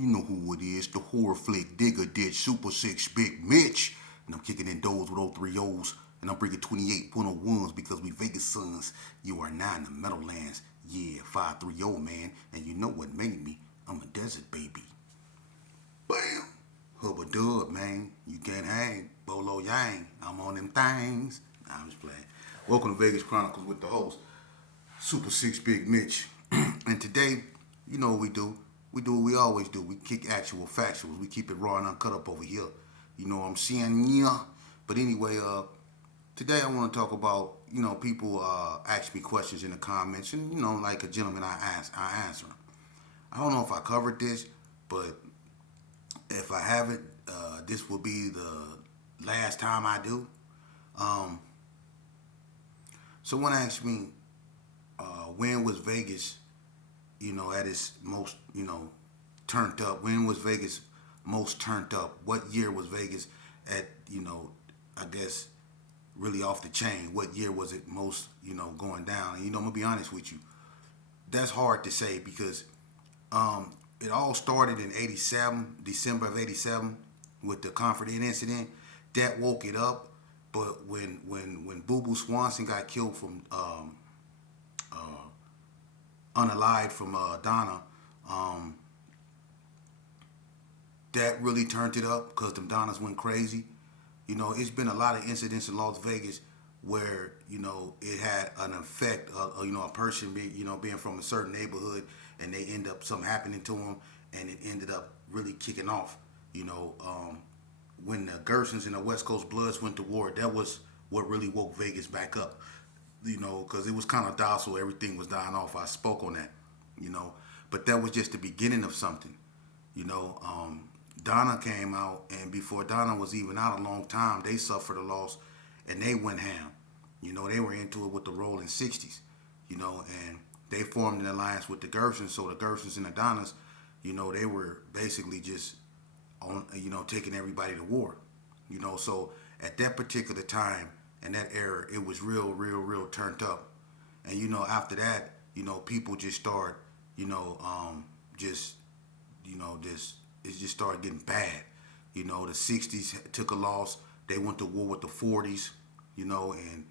You know who it is, the horror flick digger did Super 6 Big Mitch. And I'm kicking in doors with all three O's. And I'm bringing 28.01s because we Vegas sons. You are now in the Meadowlands. Yeah, 530, man. And you know what made me? I'm a desert baby. Bam! Hubba dub, man. You can't hang. Bolo yang. I'm on them things. Nah, I'm just playing. Welcome to Vegas Chronicles with the host, Super 6 Big Mitch. And today, you know what we do. We do what we always do. We kick actual factuals. We keep it raw and uncut up over here. You know what I'm saying? Yeah. But anyway, today I want to talk about, people ask me questions in the comments. And, like a gentleman, I answer them. I don't know if I covered this, but if I haven't, this will be the last time I do. Um, Someone asked me, when was Vegas, at its most, turned up? When was Vegas most turned up? What year was Vegas at, I guess, really off the chain? What year was it most, going down? And, I'm going to be honest with you. That's hard to say because it all started in 87, December of 87, with the Comfort Inn incident. That woke it up. But when Boo Boo Swanson got killed from unalived from Donna, that really turned it up because them Donnas went crazy. It's been a lot of incidents in Las Vegas where it had an effect. A person being from a certain neighborhood and they end up something happening to them, and it ended up really kicking off. When the Gersons and the West Coast Bloods went to war, that was what really woke Vegas back up. Because it was kind of docile, everything was dying off. I spoke on that, but that was just the beginning of something. You know, Donna came out, and before Donna was even out a long time, they suffered a loss, and they went ham. They were into it with the Rolling 60s, and they formed an alliance with the Gersons. So the Gersons and the Donnas, they were basically just on, taking everybody to war. So at that particular time and that era, it was real turned up. And after that, people just start, just, this it just started getting bad. The '60s took a loss. They went to war with the '40s, and the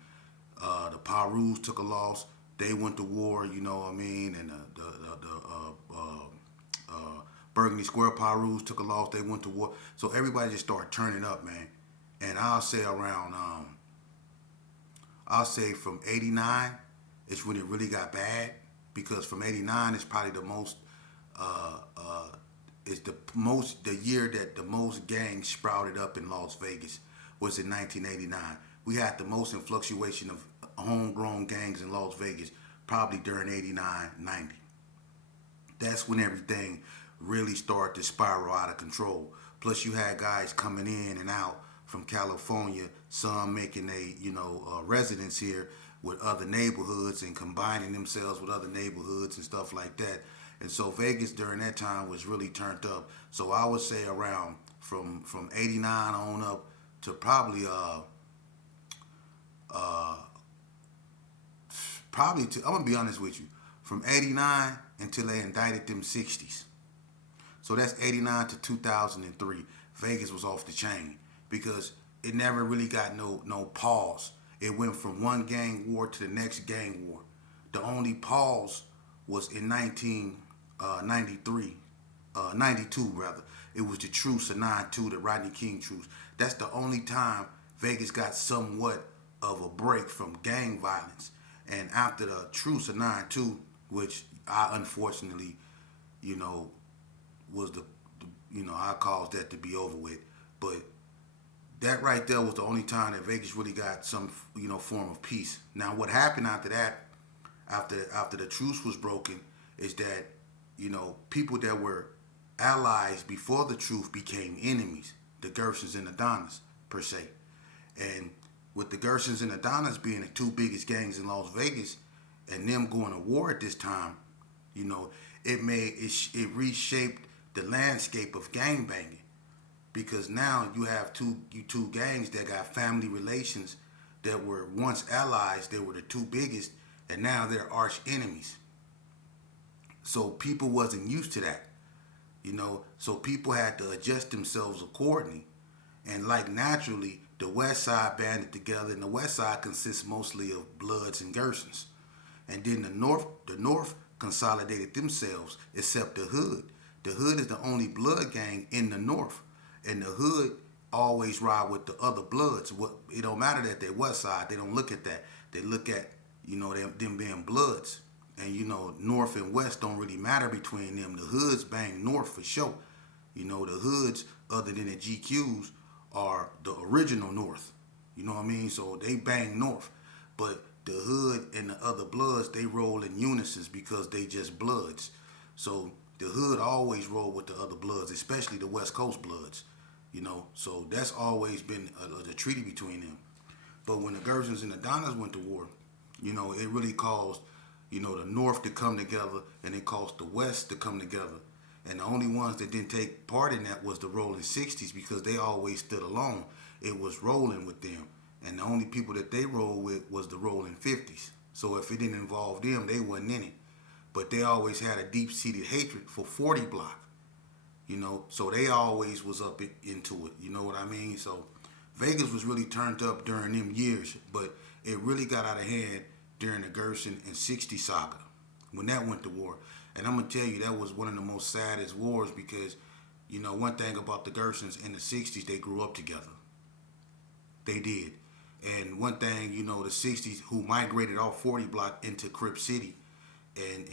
Perus took a loss. They went to war, you know what I mean, and Burgundy Square Perus took a loss. They went to war. So everybody just started turning up, man. And I'll say around, I'll say from '89 is when it really got bad, because from '89 is probably the most, is the year that the most gangs sprouted up in Las Vegas was in 1989. We had the most fluctuation of homegrown gangs in Las Vegas probably during '89, '90. That's when everything really started to spiral out of control. Plus, you had guys coming in and out from California, some making a residence here with other neighborhoods and combining themselves with other neighborhoods and stuff like that. And so Vegas during that time was really turned up. So I would say around from '89 on up to probably I'm gonna be honest with you, from '89 until they indicted them '60s. So that's '89 to 2003. Vegas was off the chain because it never really got no pause. It went from one gang war to the next gang war. The only pause was in 1993, 92 rather. It was the truce of 9/2, the Rodney King truce. That's the only time Vegas got somewhat of a break from gang violence. And after the truce of 9/2, which I unfortunately, was I caused that to be over with. But that right there was the only time that Vegas really got some, form of peace. Now, what happened after that, after the truce was broken, is that, people that were allies before the truce became enemies. The Gersons and the Donnas, per se. And with the Gersons and the Donnas being the two biggest gangs in Las Vegas, and them going to war at this time, it reshaped the landscape of gangbanging, because now you have two gangs that got family relations that were once allies. They were the two biggest, and now they're arch enemies. So people wasn't used to that. So people had to adjust themselves accordingly. And like naturally, the West Side banded together, and the West Side consists mostly of Bloods and Gersons. And then the North consolidated themselves, except the Hood. The Hood is the only Blood gang in the North, and the Hood always ride with the other Bloods. It don't matter that they're West Side. They don't look at that. They look at them being Bloods, and North and West don't really matter between them. The Hoods bang North for sure. The Hoods, other than the GQs, are the original North. You know what I mean? So they bang North. But the Hood and the other Bloods, they roll in unison because they just Bloods. So the Hood always roll with the other Bloods, especially the West Coast Bloods. So that's always been a treaty between them. But when the Gersons and the Donnas went to war, it really caused, the North to come together, and it caused the West to come together. And the only ones that didn't take part in that was the Rolling 60s, because they always stood alone. It was rolling with them. And the only people that they rolled with was the Rolling 50s. So if it didn't involve them, they wasn't in it. But they always had a deep-seated hatred for 40 Block. So they always was up into it. You know what I mean? So Vegas was really turned up during them years, but it really got out of hand during the Gerson and 60 saga, when that went to war. And I'm going to tell you, that was one of the most saddest wars, because, one thing about the Gersons in the 60s, they grew up together. They did. And one thing, the 60s, who migrated off 40 Block into Crip City, and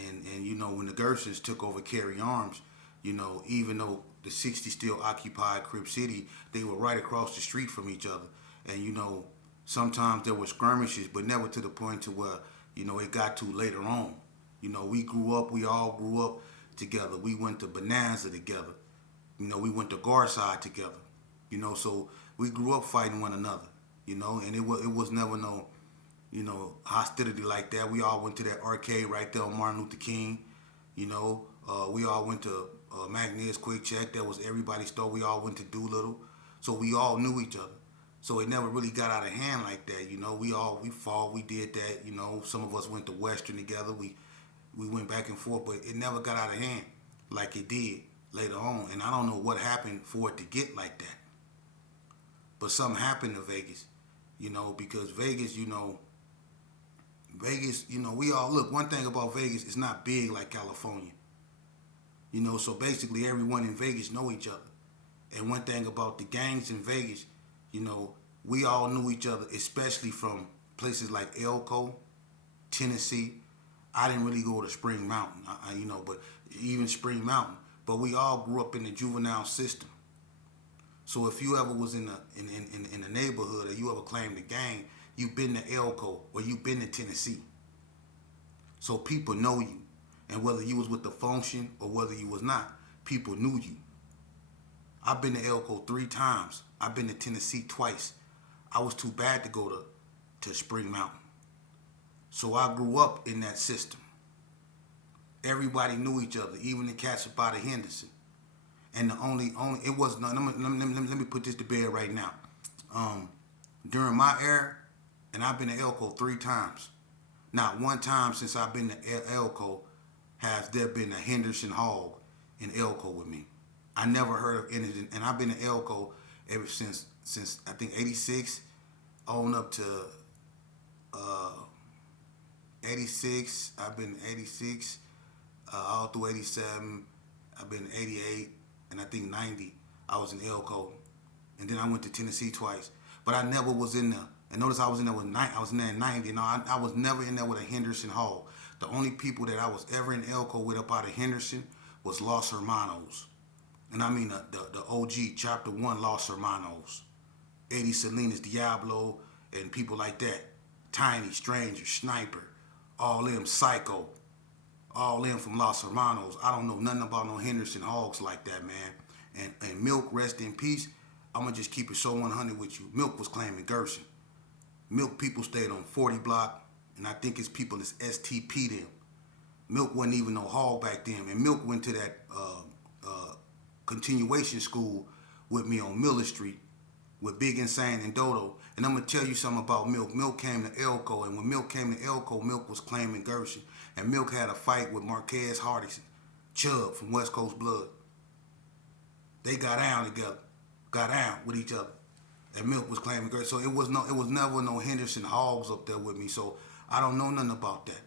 when the Gersons took over Carry Arms, even though the 60s still occupied Crip City, they were right across the street from each other. And, sometimes there were skirmishes, but never to the point to where, it got to later on. We all grew up together. We went to Bonanza together. We went to Garside together. So we grew up fighting one another, and it was never no, hostility like that. We all went to that arcade right there on Martin Luther King. We all went to Magnet's Quick Check. That was everybody's store. We all went to Doolittle. So we all knew each other. So it never really got out of hand like that. We fought, we did that. Some of us went to Western together. We went back and forth, but it never got out of hand like it did later on. And I don't know what happened for it to get like that. But something happened to Vegas, because Vegas, we all, look, one thing about Vegas, it's not big like California. So basically everyone in Vegas know each other. And one thing about the gangs in Vegas, we all knew each other, especially from places like Elko, Tennessee. I didn't really go to Spring Mountain, but even Spring Mountain. But we all grew up in the juvenile system. So if you ever was in the neighborhood, or you ever claimed a gang, you've been to Elko or you've been to Tennessee. So people know you. And whether you was with the function or whether you was not, people knew you. I've been to Elko 3 times. I've been to Tennessee twice. I was too bad to go to Spring Mountain. So I grew up in that system. Everybody knew each other, even the cats up out of Henderson. And the only it was let me put this to bed right now. During my era, and I've been to Elko 3 times. Not one time since I've been to Elko has there been a Henderson hog in Elko with me. I never heard of anything, and I've been to Elko ever since I think 86 on up to 86. I've been 86 all through 87. I've been 88 and I think 90. I was in Elko, and then I went to Tennessee twice. But I never was in there. And notice I was in there I was in there in 90. No, I was never in there with a Henderson hog. The only people that I was ever in Elko with up out of Henderson was Los Hermanos. And I mean the OG, Chapter 1 Los Hermanos. Eddie Salinas, Diablo, and people like that. Tiny, Stranger, Sniper, all them Psycho, all them from Los Hermanos. I don't know nothing about no Henderson hogs like that, man. And Milk, rest in peace. I'm going to just keep it so 100 with you. Milk was claiming Gerson. Milk people stayed on 40 Block, and I think his people is STP them. Milk wasn't even no hog back then, and Milk went to that continuation school with me on Miller Street with Big Insane and Dodo. And I'm going to tell you something about Milk. Milk came to Elko, and when Milk came to Elko, Milk was claiming Gerson. And Milk had a fight with Marquez Hardison, Chubb from West Coast Blood. They got down together, got down with each other. And Milk was claiming girl. So it was never no Henderson Hogs up there with me. So I don't know nothing about that.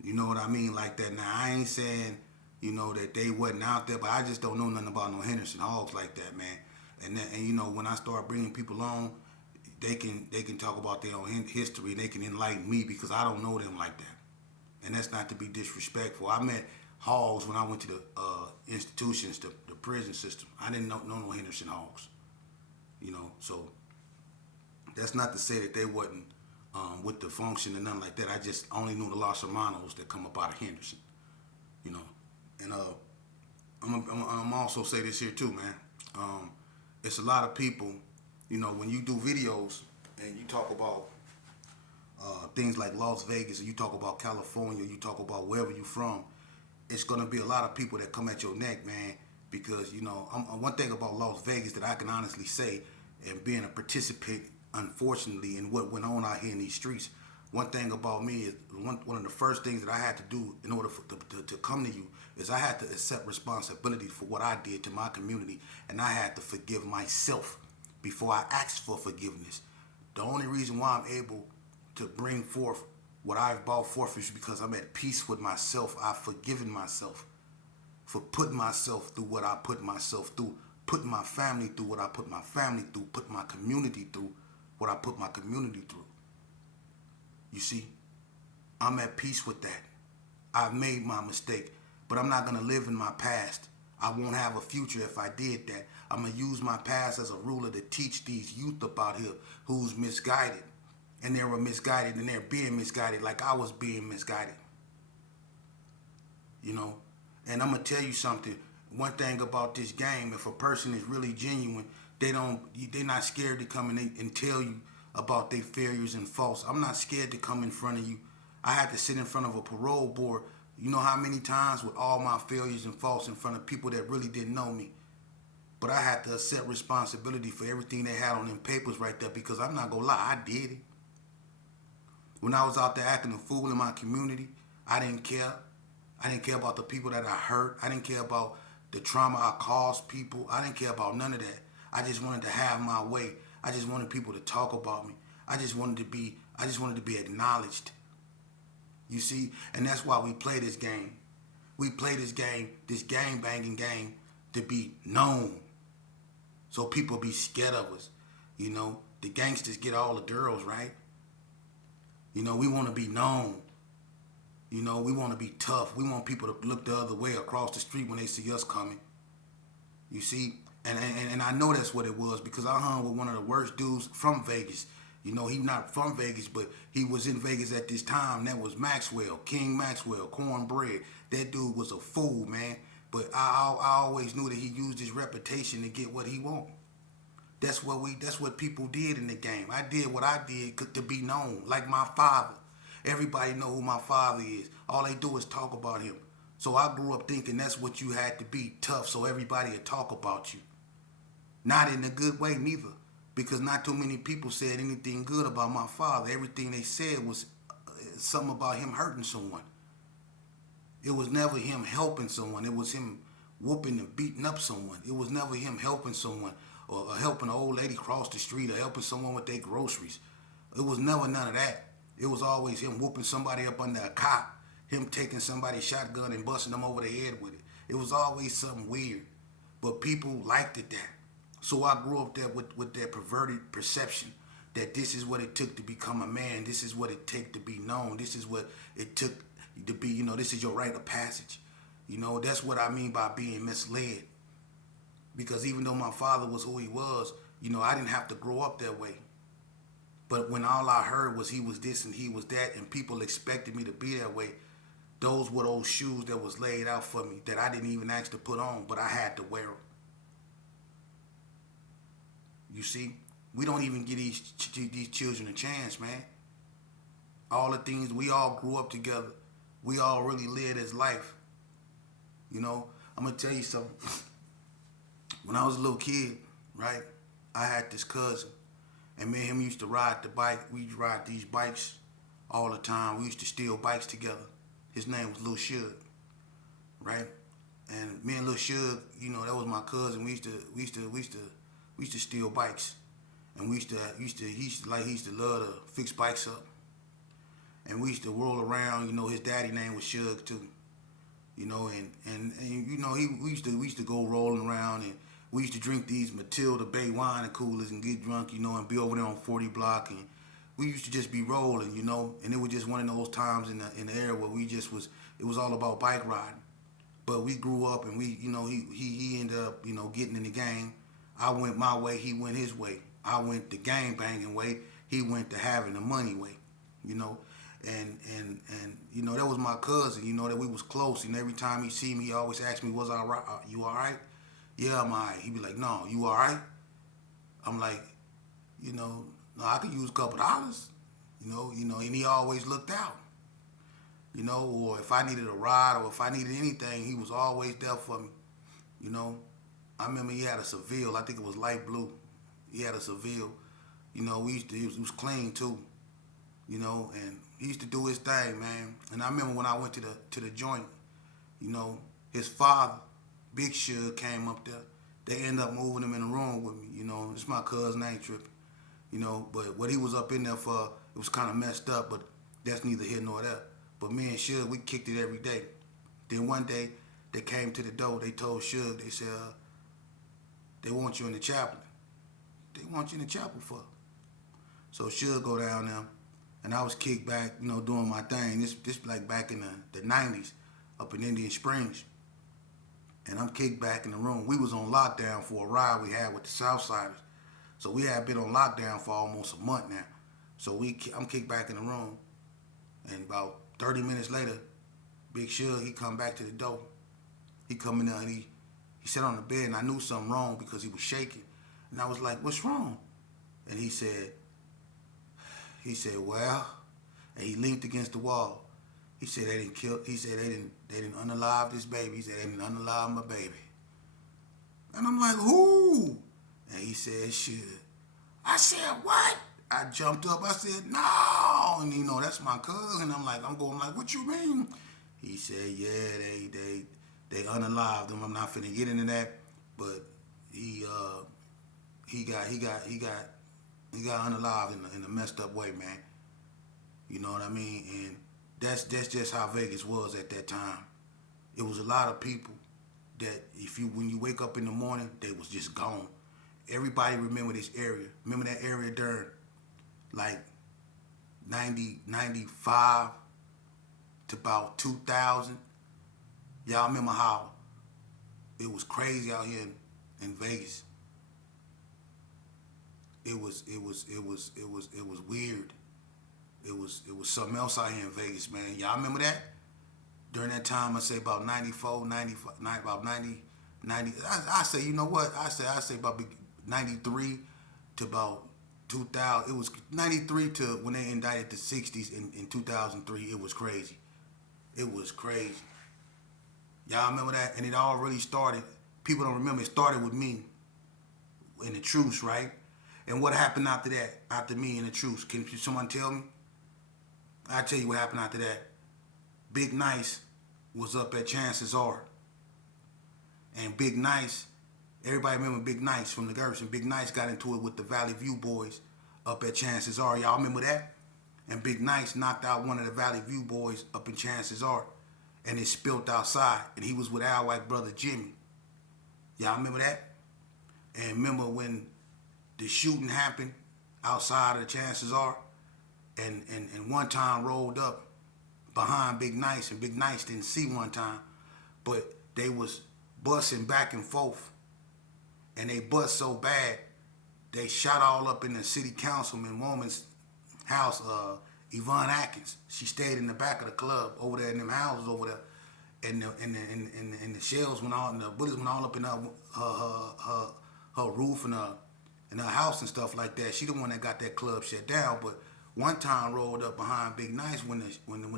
You know what I mean? Like that. Now I ain't saying, that they wasn't out there, but I just don't know nothing about no Henderson Hogs like that, man. And when I start bringing people on, they can talk about their own history and they can enlighten me because I don't know them like that. And that's not to be disrespectful. I met Hogs when I went to the institutions, the prison system. I didn't know no Henderson Hogs. So that's not to say that they wasn't with the function and nothing like that. I just only knew the Los Hermanos that come up out of Henderson. And I'm also say this here too, man. It's a lot of people, when you do videos and you talk about things like Las Vegas, or you talk about California, you talk about wherever you from, it's gonna be a lot of people that come at your neck, man. Because one thing about Las Vegas that I can honestly say, and being a participant, unfortunately, in what went on out here in these streets, one thing about me is one of the first things that I had to do in order to come to you is I had to accept responsibility for what I did to my community, and I had to forgive myself before I asked for forgiveness. The only reason why I'm able to bring forth what I've brought forth is because I'm at peace with myself. I've forgiven myself for putting myself through what I put myself through, putting my family through what I put my family through, putting my community through what I put my community through. You see, I'm at peace with that. I've made my mistake, but I'm not going to live in my past. I won't have a future if I did that. I'm going to use my past as a ruler to teach these youth up out here who's misguided. And they were misguided and they're being misguided like I was being misguided. And I'm going to tell you something. One thing about this game, if a person is really genuine, they're not scared to come in and tell you about their failures and faults. I'm not scared to come in front of you. I had to sit in front of a parole board, you know how many times, with all my failures and faults in front of people that really didn't know me. But I had to accept responsibility for everything they had on them papers right there, because I'm not going to lie, I did it. When I was out there acting a fool in my community, I didn't care. I didn't care about the people that I hurt. I didn't care about the trauma I caused people. I didn't care about none of that. I just wanted to have my way. I just wanted people to talk about me. I just wanted to be acknowledged. You see? And that's why we play this game. We play this gang banging game, to be known. So people be scared of us. The gangsters get all the girls, right? We want to be known. We want to be tough. We want people to look the other way across the street when they see us coming. You see? And I know that's what it was, because I hung with one of the worst dudes from Vegas. He not from Vegas, but he was in Vegas at this time. That was Maxwell, King Maxwell, Cornbread. That dude was a fool, man. But I always knew that he used his reputation to get what he wanted. That's what people did in the game. I did what I did to be known, like my father. Everybody know who my father is. All they do is talk about him. So I grew up thinking that's what you had to be, tough, so everybody would talk about you. Not in a good way, neither. Because not too many people said anything good about my father. Everything they said was something about him hurting someone. It was never him helping someone. It was him whooping and beating up someone. It was never him helping someone, or helping an old lady cross the street, or helping someone with their groceries. It was never none of that. It was always him whooping somebody up under a cop, him taking somebody's shotgun and busting them over the head with it. It was always something weird. But people liked it that. So I grew up there with that perverted perception that this is what it took to become a man. This is what it took to be known. This is what it took to be, this is your rite of passage. That's what I mean by being misled. Because even though my father was who he was, I didn't have to grow up that way. But when all I heard was he was this and he was that, and people expected me to be that way, those were those shoes that was laid out for me that I didn't even ask to put on, but I had to wear them. You see, we don't even give these children a chance, man. All the things, we all grew up together. We all really lived his life. I'm going to tell you something. When I was a little kid, right, I had this cousin. And me and him used to ride the bike. We used to ride these bikes all the time. We used to steal bikes together. His name was Lil Shug, right? And me and Lil Suge, that was my cousin. We used to steal bikes, and he used to love to fix bikes up, and we used to roll around. His daddy name was Suge too. We used to go rolling around, and we used to drink these Matilda Bay wine and coolers and get drunk, and be over there on 40 block, and we used to just be rolling, and it was just one of those times in the era where it was all about bike riding. But we grew up, and he ended up, getting in the game. I went my way, he went his way. I went the gang banging way, he went the having the money way, you know. And that was my cousin, that we was close, and every time he see me, he always asked me, "Was I right? You all right?" "Yeah, I'm all right." He be like, "No, you all right?" I'm like, "No, I could use a couple dollars," and he always looked out, or if I needed a ride or if I needed anything, he was always there for me, you know. I remember he had a Seville, I think it was light blue. He had a Seville, it was clean too, and he used to do his thing, man. And I remember when I went to the joint, his father, Big Suge, came up there. They ended up moving him in the room with me, It's my cousin, I ain't tripping, But what he was up in there for, it was kind of messed up, but that's neither here nor there. But me and Suge, we kicked it every day. Then one day, they came to the door. They told Suge, they said, they want you in the chapel. They want you in the chapel for. So Suge go down there, and I was kicked back, doing my thing. This like back in the 90s, up in Indian Springs. And I'm kicked back in the room. We was on lockdown for a ride we had with the Southsiders. So we had been on lockdown for almost a month now. So I'm kicked back in the room, and about 30 minutes later, Big Suge, he come back to the door. He come in there, and he sat on the bed, and I knew something wrong because he was shaking. And I was like, "What's wrong?" And he said, "Well," and he leaned against the wall. He said they didn't unalive this baby. He said they didn't unalive my baby. And I'm like, "Who?" And he said, "Suge." I said, "What?" I jumped up. I said, "No." And that's my cousin. I'm going like, "What you mean?" He said, "Yeah, they unalived him. I'm not finna get into that, but he got unalived in a messed up way, man. You know what I mean?" And that's just how Vegas was at that time. It was a lot of people that when you wake up in the morning, they was just gone. Everybody remember this area. Remember that area during like 95 to about 2000. Y'all remember how it was crazy out here in Vegas. It was weird. It was something else out here in Vegas, man. Y'all remember that? During that time, I say about 94, 95, about 90. I say, you know what? I say about 93 to about 2000. It was 93 to when they indicted the 60s in 2003. It was crazy. It was crazy. Y'all remember that? And it all really started. People don't remember. It started with me in the truce, right? And what happened after that? After me in the truce? Can someone tell me? I'll tell you what happened after that. Big Nice was up at Chances Are. And Big Nice, everybody remember Big Nice from the Gerson. Big Nice got into it with the Valley View boys up at Chances Are. Y'all remember that? And Big Nice knocked out one of the Valley View boys up in Chances Are. And it spilled outside. And he was with our white brother Jimmy. Y'all remember that? And remember when the shooting happened outside of the Chances Are? And one time rolled up behind Big Nice, and Big Nice didn't see one time, but they was busting back and forth, and they bust so bad, they shot all up in the city councilman woman's house, Yvonne Atkins. She stayed in the back of the club over there in them houses over there, and the shells went all, and the bullets went all up in her roof and her house and stuff like that. She the one that got that club shut down, but one time rolled up behind Big Nice when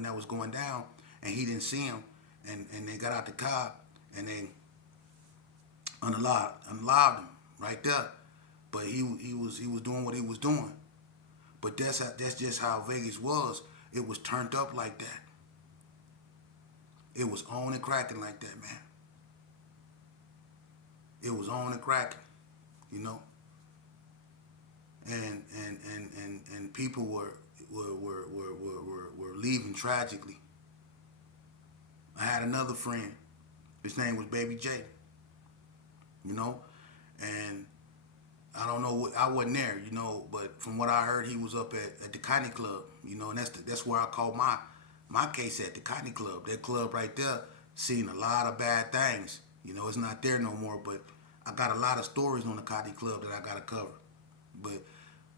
that was going down, and he didn't see him, and they got out the car and they unalived him right there. But he was doing what he was doing. But that's just how Vegas was. It was turned up like that. It was on and cracking like that, man. It was on and cracking, you know, and people were leaving tragically. I had another friend. His name was Baby J. You know, and I don't know what I wasn't there, you know, but from what I heard, he was up at the County Club, you know, and that's where I called my case at, the County Club. That club right there, seen a lot of bad things. You know, it's not there no more, but I got a lot of stories on the County Club that I gotta cover. But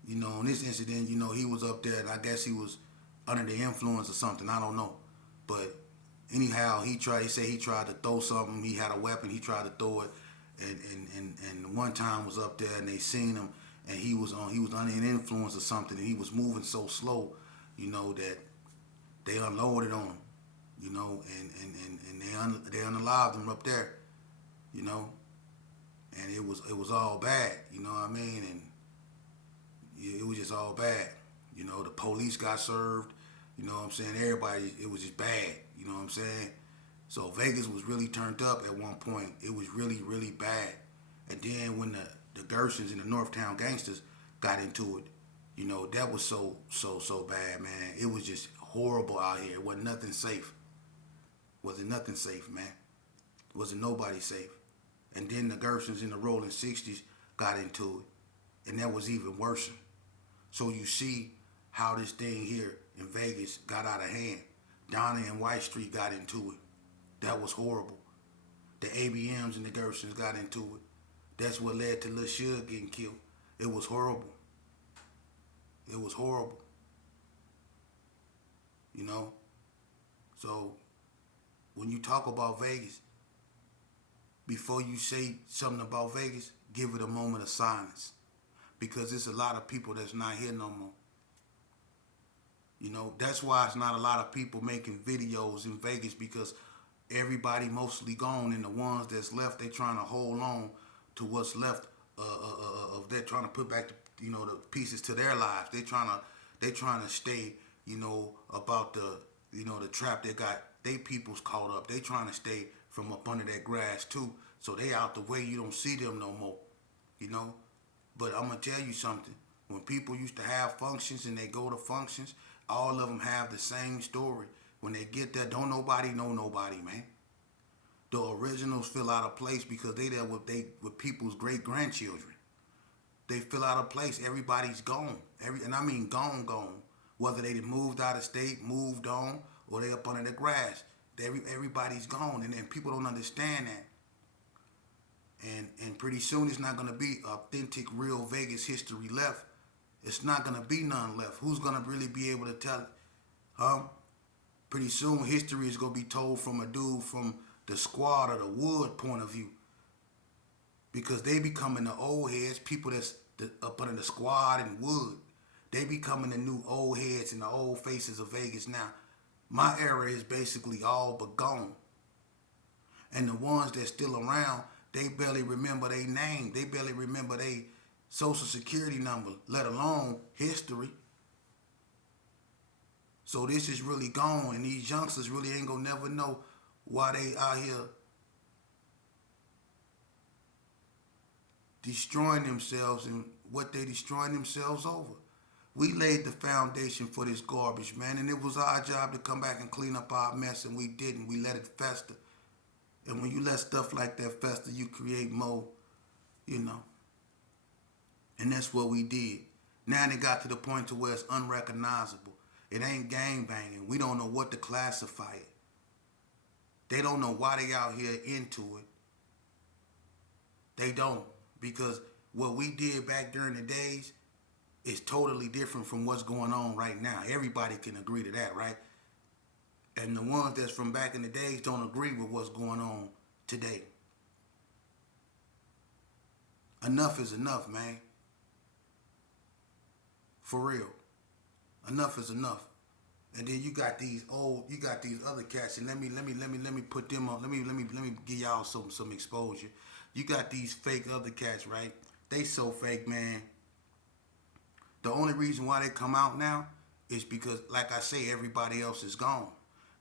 you know, in this incident, you know, he was up there, and I guess he was under the influence or something. I don't know, but anyhow, he tried. He said he tried to throw something. He had a weapon. He tried to throw it, and one time was up there, and they seen him, and he was under an influence or something, and he was moving so slow, you know, that they unloaded on him, you know, and they unalived him up there, you know, and it was all bad, you know what I mean, and it was just all bad, you know. The police got served, you know what I'm saying. Everybody, it was just bad, you know what I'm saying. So Vegas was really turned up at one point. It was really, really bad. And then when the Gersons and the Northtown Gangsters got into it, you know, that was so bad, man. It was just horrible out here. It wasn't nothing safe. Wasn't nothing safe, man. Wasn't nobody safe. And then the Gersons in the Rolling 60s got into it. And that was even worse. So you see how this thing here in Vegas got out of hand. Donnie and White Street got into it. That was horrible. The ABMs and the Gersons got into it. That's what led to Lil Suge getting killed. It was horrible. It was horrible. You know? So, when you talk about Vegas, before you say something about Vegas, give it a moment of silence. Because there's a lot of people that's not here no more. You know, that's why it's not a lot of people making videos in Vegas, because everybody mostly gone, and the ones that's left, they trying to hold on to what's left of they're trying to put back the, you know, the pieces to their lives. They trying to stay, you know, about the, you know, the trap that got they peoples caught up. They trying to stay from up under that grass too, so they out the way. You don't see them no more, you know. But I'm gonna tell you something. When people used to have functions and they go to functions, all of them have the same story. When they get there, don't nobody know nobody, man. The originals feel out of place because they there with people's great grandchildren. They feel out of place. Everybody's gone. And I mean gone. Whether they moved out of state, moved on, or they up under the grass. Everybody's gone, and then people don't understand that. And pretty soon it's not gonna be authentic, real Vegas history left. It's not gonna be none left. Who's gonna really be able to tell it? Huh? Pretty soon history is gonna be told from a dude from the squad or the wood point of view. Because they becoming the old heads, people that's up under the squad and wood. They becoming the new old heads and the old faces of Vegas now. My era is basically all but gone. And the ones that's still around, they barely remember their name. They barely remember their social security number, let alone history. So this is really gone, and these youngsters really ain't gonna never know why they out here destroying themselves and what they destroying themselves over. We laid the foundation for this garbage, man, and it was our job to come back and clean up our mess, and we didn't. We let it fester. And when you let stuff like that fester, you create more, you know. And that's what we did. Now they got to the point to where it's unrecognizable. It ain't gang banging. We don't know what to classify it. They don't know why they out here into it. They don't. Because what we did back during the days is totally different from what's going on right now. Everybody can agree to that, right? And the ones that's from back in the days don't agree with what's going on today. Enough is enough, man. For real. Enough is enough. And then you got these other cats, and let me put them on. Let me give y'all some exposure. You got these fake other cats, right? They so fake, man. The only reason why they come out now is because, like I say, everybody else is gone.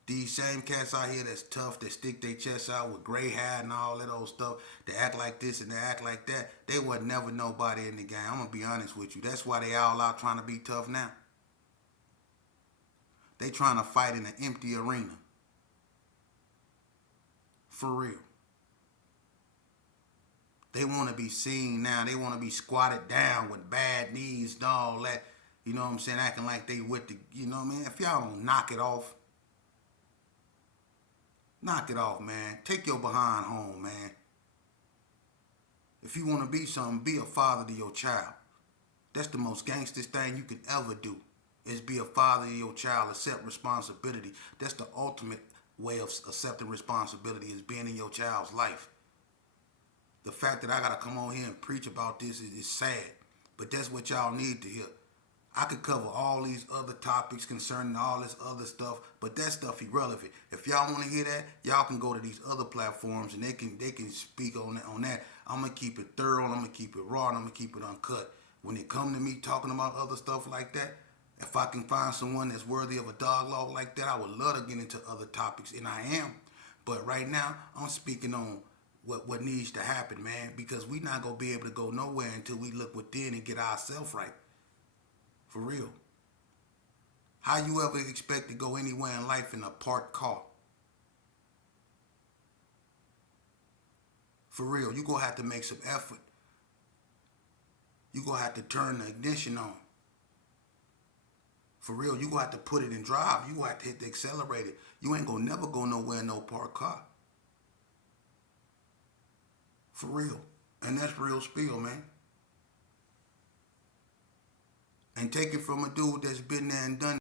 These same cats out here that's tough, that stick their chest out with gray hair and all that old stuff, that act like this and they act like that, they was never nobody in the game. I'm gonna be honest with you. That's why they all out trying to be tough now. They trying to fight in an empty arena. For real. They want to be seen now. They want to be squatted down with bad knees and all that. You know what I'm saying? Acting like they with the, you know what I mean? If y'all don't knock it off, man. Take your behind home, man. If you want to be something, be a father to your child. That's the most gangstest thing you can ever do. Is be a father to your child, accept responsibility. That's the ultimate way of accepting responsibility, is being in your child's life. The fact that I gotta come on here and preach about this is sad, but that's what y'all need to hear. I could cover all these other topics concerning all this other stuff, but that stuff irrelevant. If y'all want to hear that, y'all can go to these other platforms and they can speak on that. I'm gonna keep it thorough, and I'm gonna keep it raw, and I'm gonna keep it uncut. When it come to me talking about other stuff like that, if I can find someone that's worthy of a dialogue like that, I would love to get into other topics, and I am. But right now, I'm speaking on what needs to happen, man, because we not gonna be able to go nowhere until we look within and get ourselves right. For real. How you ever expect to go anywhere in life in a parked car? For real, you gonna have to make some effort. You gonna have to turn the ignition on. For real, you gonna have to put it in drive. You gonna have to hit the accelerator. You ain't gonna never go nowhere in no parked car. For real. And that's real spiel, man. And take it from a dude that's been there and done